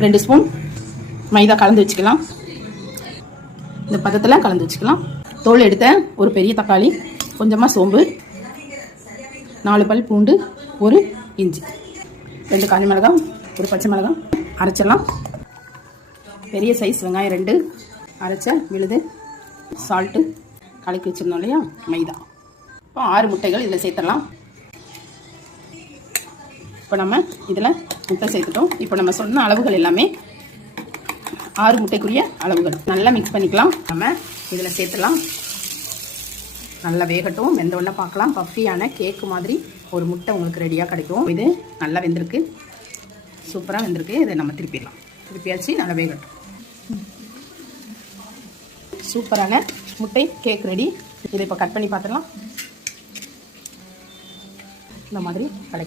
2 spoon மைதா கலந்து வச்சுக்கலாம். இந்த பதத்தில் கலந்து வச்சுக்கலாம். தோல் எடுத்த ஒரு பெரிய தக்காளி, கொஞ்சமாக சோம்பு, 4 பல் பூண்டு, 1 இஞ்சி, 2 காஞ்ச மிளகாய், 1 பச்சை மிளகாய் அரைச்சிடலாம். பெரிய சைஸ் வெங்காயம் 2 அரைச்ச விழுது, சால்ட்டு, கலக்கி வச்சிருந்தோம் இல்லையா மைதா. இப்போ 6 முட்டைகள் இதில் சேர்த்துடலாம். இப்போ நம்ம இதில் முட்டை சேர்த்துட்டோம். இப்போ நம்ம சொன்ன அளவுகள் எல்லாமே 6 முட்டைக்குரிய அளவுகள். நல்லா மிக்ஸ் பண்ணிக்கலாம். நம்ம இதில் சேர்த்துலாம். நல்லா வேகட்டும். வெந்தோடனே பார்க்கலாம். பஃபியான கேக்கு மாதிரி ஒரு முட்டை உங்களுக்கு ரெடியாக கிடைக்கும். இது நல்லா வெந்திருக்கு, சூப்பராக வெந்திருக்கு. இதை நம்ம திருப்பிடலாம். திருப்பியாச்சு, நல்லா வேகட்டும். சூப்பரான முட்டை கேக் ரெடி. இதை இப்போ கட் பண்ணி பார்த்துடலாம். இந்த மாதிரி